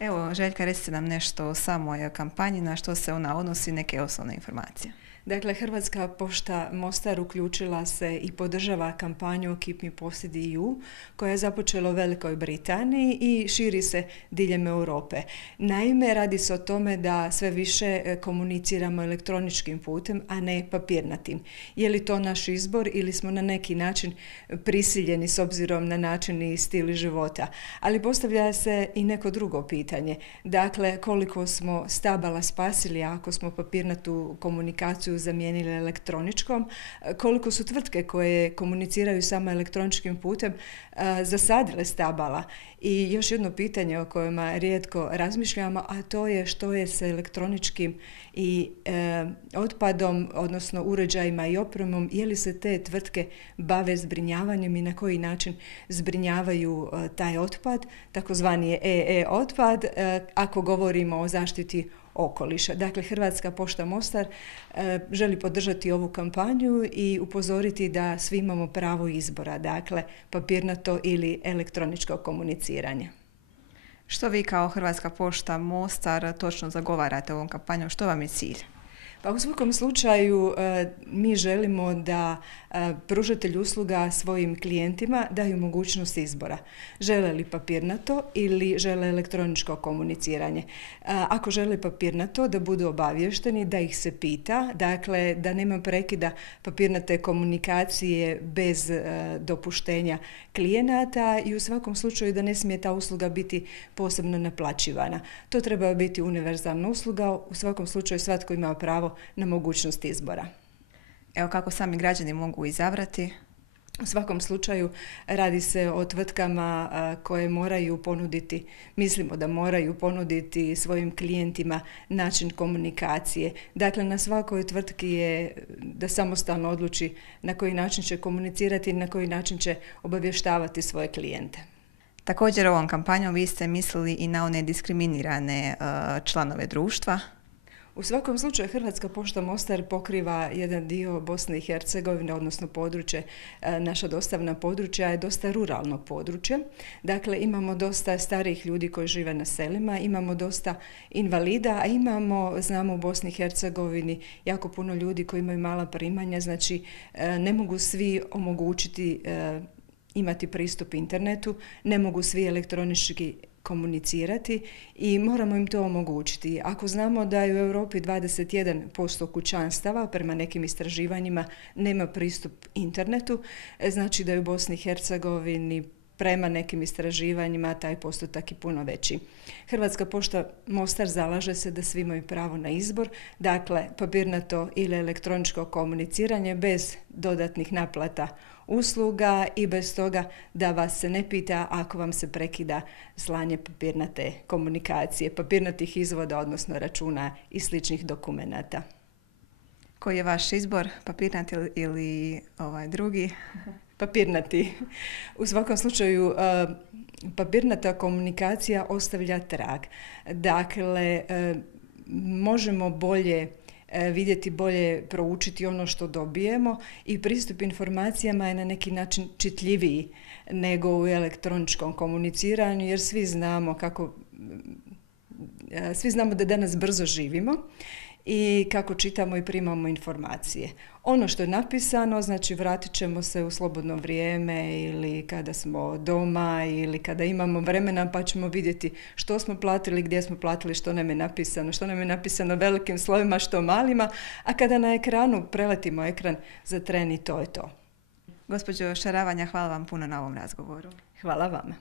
Evo, Željka, recite nam nešto o samoj kampanji, na što se ona odnosi, neke osnovne informacije. Dakle, Hrvatska pošta Mostar uključila se i podržava kampanju Keep Me Posted EU koja je započela u Velikoj Britaniji i širi se diljem Europe. Naime, radi se o tome da sve više komuniciramo elektroničkim putem, a ne papirnatim. Je li to naš izbor ili smo na neki način prisiljeni s obzirom na način i stil života? Ali postavlja se i neko drugo pitanje. Dakle, koliko smo stabala spasili ako smo papirnatu komunikaciju zamijenili elektroničkom, koliko su tvrtke koje komuniciraju samo elektroničkim putem zasadile stabala. I još jedno pitanje o kojima rijetko razmišljamo, a to je što je sa elektroničkim i otpadom, odnosno uređajima i opremom, je li se te tvrtke bave zbrinjavanjem i na koji način zbrinjavaju taj otpad, takozvani otpad, ako govorimo o zaštiti okoliša. Dakle, Hrvatska pošta Mostar želi podržati ovu kampanju i upozoriti da svi imamo pravo izbora, dakle, papirnato ili elektroničko komuniciranje. Što vi kao Hrvatska pošta Mostar točno zagovarate ovom kampanjom? Što vam je cilj? Pa u svakom slučaju mi želimo da pružatelj usluga svojim klijentima daju mogućnost izbora. Žele li papirnato ili žele elektroničko komuniciranje. Ako žele papirnato, da budu obavješteni, da ih se pita, dakle da nema prekida papirnate komunikacije bez dopuštenja klijenata i u svakom slučaju da ne smije ta usluga biti posebno naplaćivana. To treba biti univerzalna usluga, u svakom slučaju svatko ima pravo na mogućnost izbora. Evo, kako sami građani mogu izabrati? U svakom slučaju radi se o tvrtkama koje moraju ponuditi, mislimo da moraju ponuditi svojim klijentima način komunikacije. Dakle, na svakoj tvrtki je da samostalno odluči na koji način će komunicirati i na koji način će obavještavati svoje klijente. Također ovom kampanjom vi ste mislili i na one diskriminirane članove društva. U svakom slučaju Hrvatska pošta Mostar pokriva jedan dio Bosne i Hercegovine, odnosno područje, naša dostavna područja je dosta ruralno područje. Dakle, imamo dosta starijih ljudi koji žive na selima, imamo dosta invalida, a znamo u Bosni i Hercegovini jako puno ljudi koji imaju mala primanja, znači ne mogu svi omogućiti imati pristup internetu, ne mogu svi elektronički komunicirati i moramo im to omogućiti. Ako znamo da je u Europi 21% kućanstava prema nekim istraživanjima nema pristup internetu, znači da je u Bosni i Hercegovini prema nekim istraživanjima taj postotak je puno veći. Hrvatska pošta Mostar zalaže se da svi imaju pravo na izbor, dakle papirnato ili elektroničko komuniciranje bez dodatnih naplata usluga i bez toga da vas se ne pita ako vam se prekida slanje papirnate komunikacije, papirnatih izvoda, odnosno računa i sličnih dokumenata. Koji je vaš izbor, papirnati ili drugi? Papirnati. U svakom slučaju papirnata komunikacija ostavlja trag. Dakle, možemo bolje vidjeti, bolje proučiti ono što dobijemo i pristup informacijama je na neki način čitljiviji nego u elektroničkom komuniciranju jer svi znamo da danas brzo živimo i kako čitamo i primamo informacije. Ono što je napisano, znači vratit ćemo se u slobodno vrijeme ili kada smo doma ili kada imamo vremena pa ćemo vidjeti što smo platili, gdje smo platili, što nam je napisano velikim slovima, što malima, a kada na ekranu preletimo ekran za tren i to je to. Gospođo Šaravanja, hvala vam puno na ovom razgovoru. Hvala vama.